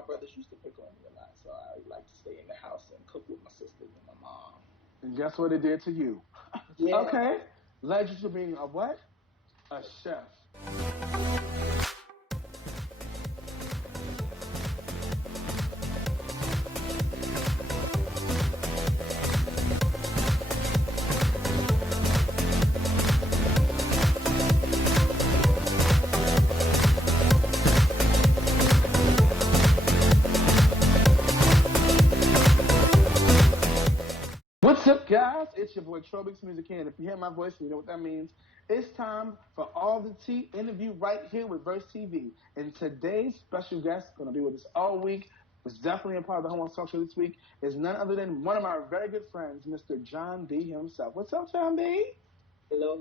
my brothers used to pick on me a lot, so I like to stay in the house and cook with my sisters and my mom. And guess what it did to you? Yeah. Okay. Led you to being a what? A chef. What's up, guys? It's your boy Trobix Music here, and if you hear my voice, you know what that means. It's time for All the Tea interview right here with Verse TV. And today's special guest, going to be with us all week, was definitely a part of the Homework Talk Show this week, is none other than one of my very good friends, Mr. John D. himself. What's up, John D? Hello.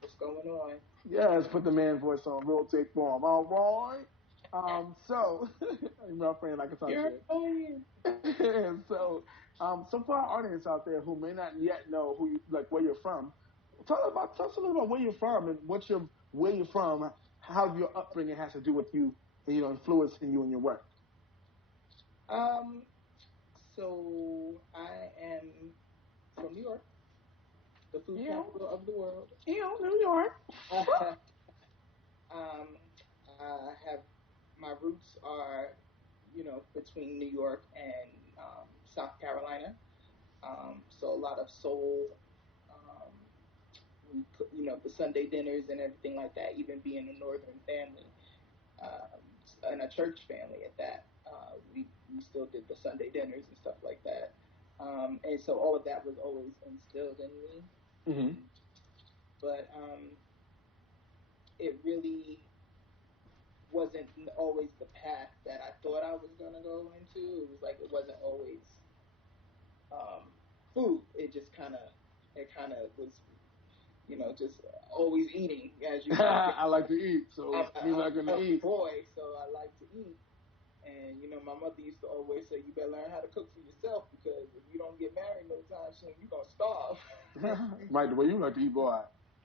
What's going on? Yeah, let's put the man voice on real tape form. All right. So, my friend, I can talk shit. And so for our audience out there who may not yet know who you, like where you're from, tell us a little about where you're from and where you're from, how your upbringing has to do with you, and influencing you in your work. So I am from New York, the food capital of the world. New York. I have my roots are, between New York and South Carolina. So a lot of soul, the Sunday dinners and everything like that. Even being a Northern family, and a church family at that, we still did the Sunday dinners and stuff like that. And so all of that was always instilled in me. Mm-hmm. But it really wasn't always the path that I thought I was going to go into. It was like it wasn't always food. It just kind of was, just always eating. As you know, I like to eat, so I'm like to a eat. boy, so I like to eat. And my mother used to always say, "You better learn how to cook for yourself, because if you don't get married no time soon, you're gonna starve." Right, the way you like to eat, boy.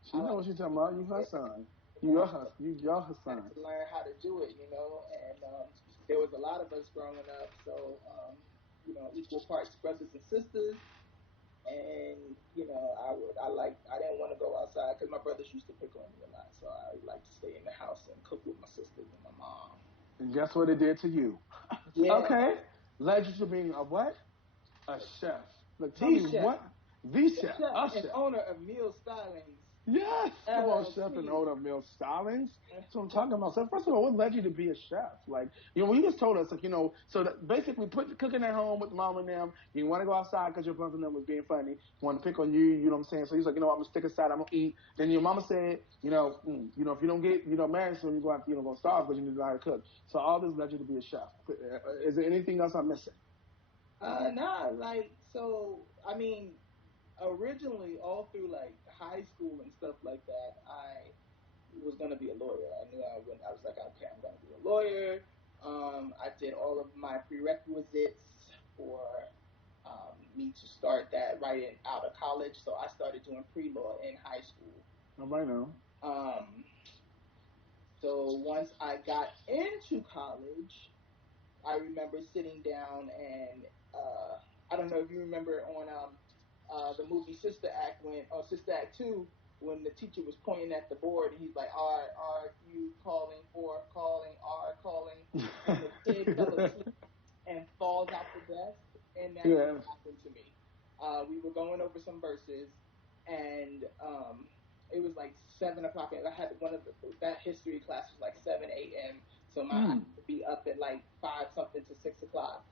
She knows what she's talking about. You her son. You your son. To learn how to do it, and there was a lot of us growing up, so equal parts brothers and sisters, and I didn't want to go outside because my brothers used to pick on me a lot, so I like to stay in the house and cook with my sisters and my mom. And guess what it did to you? Yeah. Okay. Led you to being a what? A chef. Look, tell me chef. what? The chef. A And chef. owner of MealStylings. Yes. Come on, LLC. chef and owner of MealStylings. That's what I'm talking about. So first of all, what led you to be a chef? Like, when you just told us, so that basically cooking at home with mom and them, you didn't want to go outside because your brother and them was being funny. You want to pick on you, you know what I'm saying? So he's like, I'm going to stick aside, I'm going to eat. Then your mama said, if you don't get, married soon, you're going to starve because you need to know how to cook. So all this led you to be a chef. Is there anything else I'm missing? Originally, all through high school and stuff like that, I was going to be a lawyer. I knew I was like, okay, I'm going to be a lawyer. I did all of my prerequisites for me to start that right out of college. So I started doing pre-law in high school. I know. So once I got into college, I remember sitting down and I don't know if you remember on the movie Sister Act Sister Act 2, when the teacher was pointing at the board and he's like, are you calling, and the kid fell asleep and falls out the desk, and that happened to me. We were going over some verses, and it was like 7 o'clock, and I had that history class was like 7 a.m., so I had to be up at like 5 something to 6 o'clock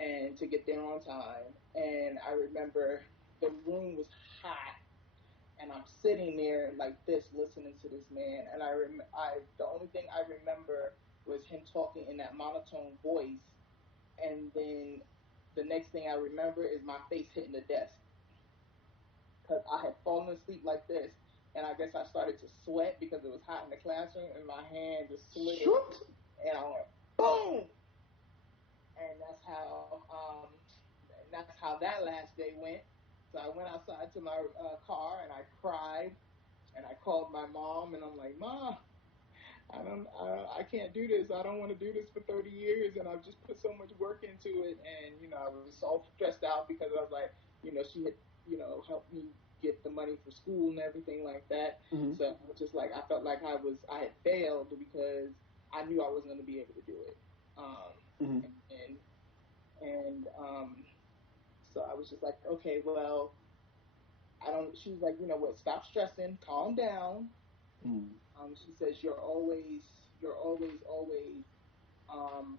and to get there on time. And I remember the room was hot, and I'm sitting there like this listening to this man, and the only thing I remember was him talking in that monotone voice, and then the next thing I remember is my face hitting the desk, because I had fallen asleep like this, and I guess I started to sweat because it was hot in the classroom, and my hand just slid, and I went boom, and that's how that last day went. So I went outside to my car and I cried, and I called my mom, and I'm like, Mom, I can't do this. I don't want to do this for 30 years. And I've just put so much work into it. And, I was so stressed out because I was like, she had, helped me get the money for school and everything like that. Mm-hmm. So just like, I felt like I had failed because I knew I wasn't going to be able to do it. Mm-hmm. And, so I was just like, okay, well, she was like, what, stop stressing, calm down. Mm-hmm. She says, you're always, um,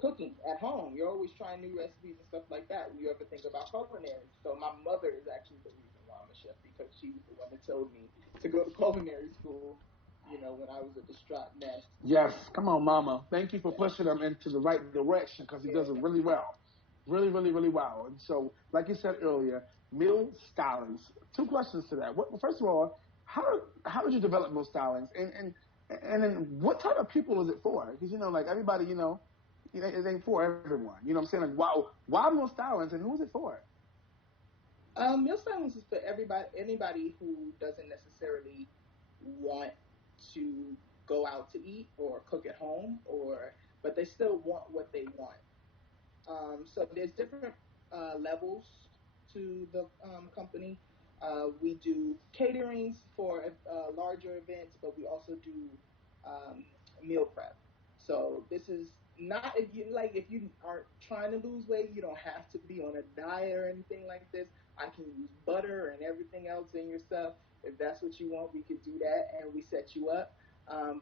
cooking at home. You're always trying new recipes and stuff like that. Will you ever think about culinary? So my mother is actually the reason why I'm a chef because she was the one that told me to go to culinary school, when I was a distraught mess. Yes, come on, Mama. Thank you for pushing him into the right direction because he does it Yeah. really well, really, really, really well. And so, like you said earlier, meal stylings. Two questions to that. First of all, how did you develop meal stylings, and then what type of people is it for? Because like everybody, it ain't for everyone. You know what I'm saying? Like, wow, why meal stylings, and who is it for? MealStylings is for anybody who doesn't necessarily want to go out to eat or cook at home, but they still want what they want. So there's different levels to the company. We do caterings for larger events, but we also do um, meal prep. So this is not if you aren't trying to lose weight, you don't have to be on a diet or anything like this. I can use butter and everything else in your stuff. If that's what you want, we could do that and we set you up.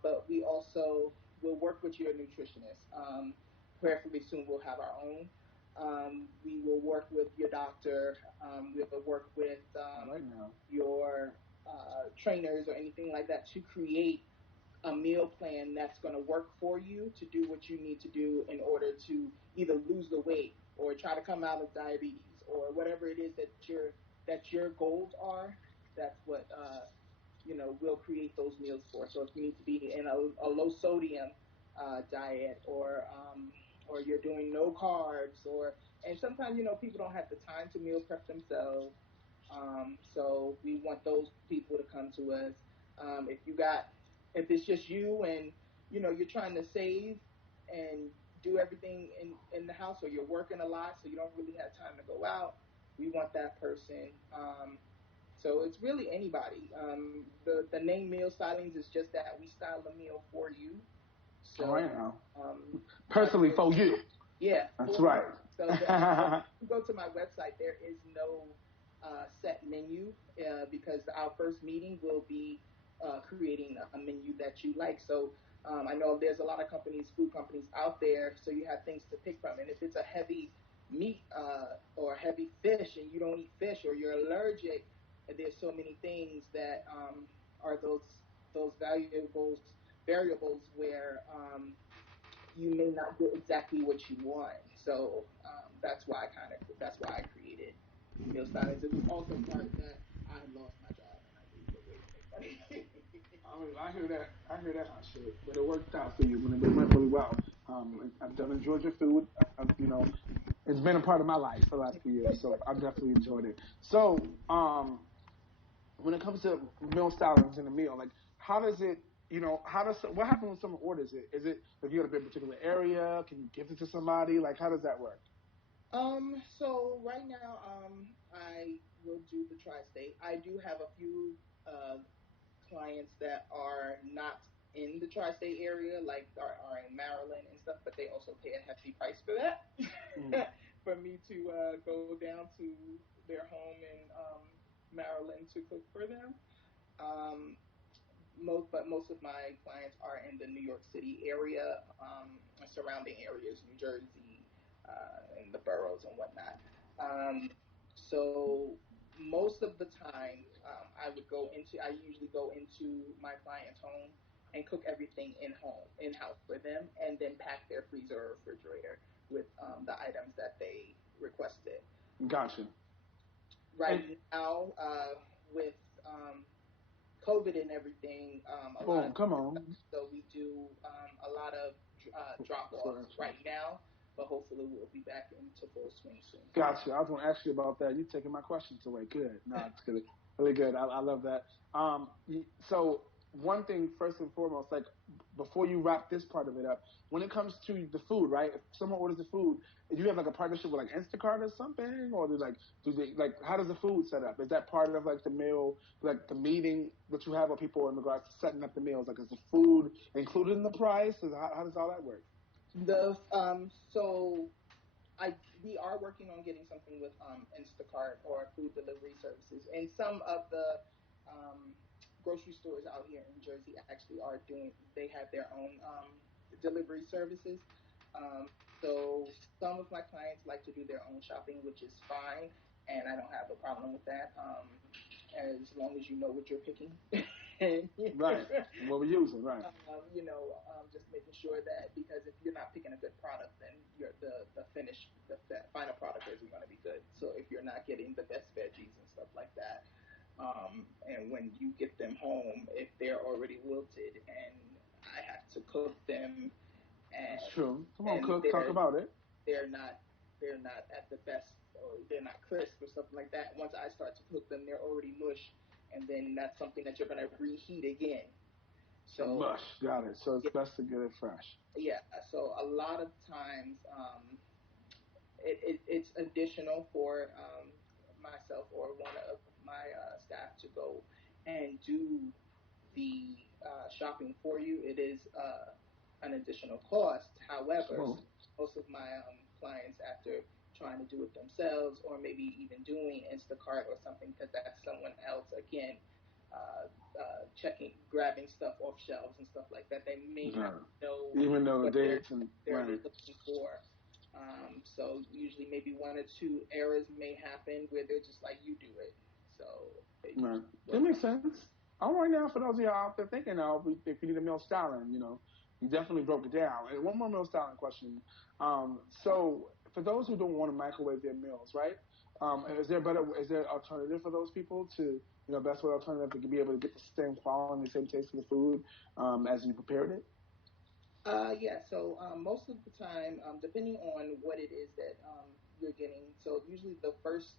But we also will work with your nutritionist. Prayerfully soon we'll have our own. We will work with your doctor. We'll work with Right now. your trainers or anything like that to create a meal plan that's going to work for you to do what you need to do in order to either lose the weight or try to come out of diabetes or whatever it is that your goals are. That's what we'll create those meals for. So if you need to be in a low sodium diet or you're doing no carbs and sometimes people don't have the time to meal prep themselves. So we want those people to come to us. If it's just you and you're trying to save and do everything in the house, or you're working a lot so you don't really have time to go out, we want that person. So it's really anybody. The name Meal Stylings is just that we style the meal for you. All So right now. that's Personally for you. yeah, That's for you. right. So if you go to my website, there is no set menu because our first meeting will be creating a menu that you like. So I know there's a lot of food companies out there, so you have things to pick from. And if it's a heavy meat or heavy fish and you don't eat fish or you're allergic, there's so many things that are those variables where you may not get exactly what you want. So that's why I created Meal Stylings. It was also part that I lost my job and I needed a way to make money. I hear that. I hear that hot shit. But it worked out for you when it went really well. I've done enjoyed your food. It's been a part of my life for the last few years, so I've definitely enjoyed it. So, when it comes to meal stylings in a meal, like how does it, what happens when someone orders it? Is it if you got to be in a particular area? Can you gift it to somebody? Like how does that work? So right now, I will do the tri-state. I do have a few clients that are not in the tri-state area, like are in Maryland and stuff, but they also pay a hefty price for Mm. that, for me to go down to their home in Maryland to cook for them. Um, most of my clients are in the New York City area, surrounding areas, New Jersey, and the boroughs and whatnot. Um, so most of the time, I usually go into my client's home and cook everything in house for them, and then pack their freezer or refrigerator with the items that they requested. Gotcha. And Right now, with COVID and everything, a lot boom, of come on. so we do a lot of drop offs right now, but hopefully we'll be back into full swing soon. Gotcha. I was going to ask you about that. You taking my questions away. Good. No, it's good. Really good. I love that. So one thing first and foremost, like before you wrap this part of it up, when it comes to the food, right? If someone orders the food, do you have like a partnership with like Instacart or something, or do they like how does the food set up? Is that part of like the meal, like the meeting that you have with people in regards to setting up the meals? Like is the food included in the price? How does all that work? So we are working on getting something with Instacart or food delivery services, and some of the grocery stores out here in Jersey actually are doing. They have their own delivery services. Um, so some of my clients like to do their own shopping, which is fine, and I don't have a problem with that, as long as you know what you're picking. Right. What we're using, right. Just making sure that, because if you're not picking a good product, then the final product isn't going to be good. So if you're not getting the best veggies and stuff like that, and when you get them home, if they're already wilted and I have to cook them, That's and true. Come on, cook. Talk about it. they're not they're not at the best, or they're not crisp or something like that. Once I start to cook them, they're already mush, and then that's something that you're going to reheat again. A So mush, got it. So it's best to get it fresh. yeah, so a lot of times it's additional for myself or one of my staff to go and do the shopping for you. It is an additional cost. However, Smooth. most of my clients, after trying to do it themselves or maybe even doing Instacart or something, because that's someone else, again, grabbing stuff off shelves and stuff like that, they may not Yeah. know Even though the what dates and they're right. looking for. So usually maybe one or two errors may happen where they're just like, you do it. So they Right. usually That work on. makes sense. All right, now for those of y'all out there thinking now, if you need a meal styling, you definitely broke it down. And one more meal styling question. So for those who don't want to microwave their meals, right? Is there alternative for those people to, best way alternative to be able to get the same quality, the same taste of the food as you prepared it? Yeah, so most of the time, depending on what it is that you're getting, so usually the first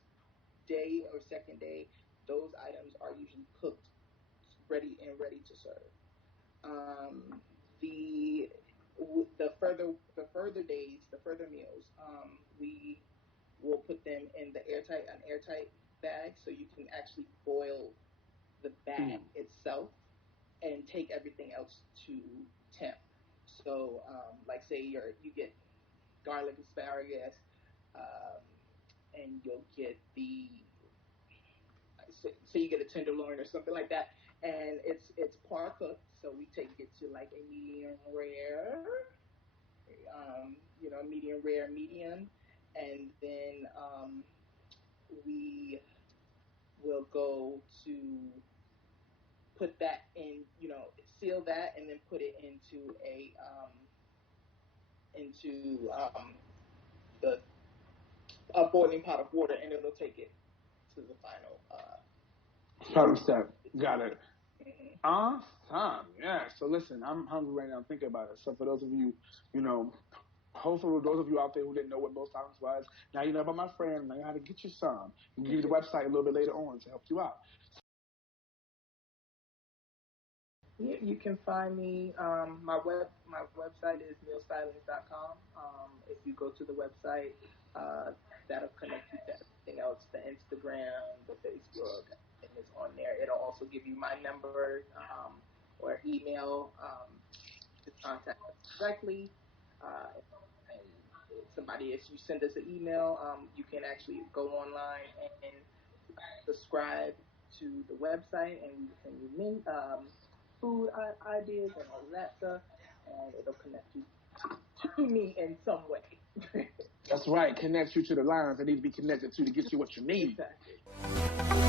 day or second day, those items are usually cooked, ready to serve. Um, the the further days, the further meals, we will put them in an airtight bag, so you can actually boil the bag itself and take everything else to temp. So, like say you get garlic asparagus, um, and you'll get say you get a tenderloin or something like that, and it's par cooked. So we take it to like a medium rare, medium rare, medium, and then we will go to put that in, seal that, and then put it into the a boiling pot of water, and it'll take it to the final. Final step. Got it. Mhm. Awesome. Yeah. So listen, I'm hungry right now. Think about it. So for those of you, you know, hopefully those of you out there who didn't know what Most Times was, now you know about my friend. Now you know how to get you some. And give you the website a little bit later on to help you out. You can find me. My website is MealStylings.com. If you go to the website, that'll connect you to everything else: the Instagram, the Facebook. Everything is on there. It'll also give you my number or email to contact us directly. Uh, and if you send us an email, you can actually go online and subscribe to the website, and we will send you food ideas and all of that stuff, and it'll connect you to me in some way. That's right. Connect you to the lines that need to be connected to get you what you need. Exactly.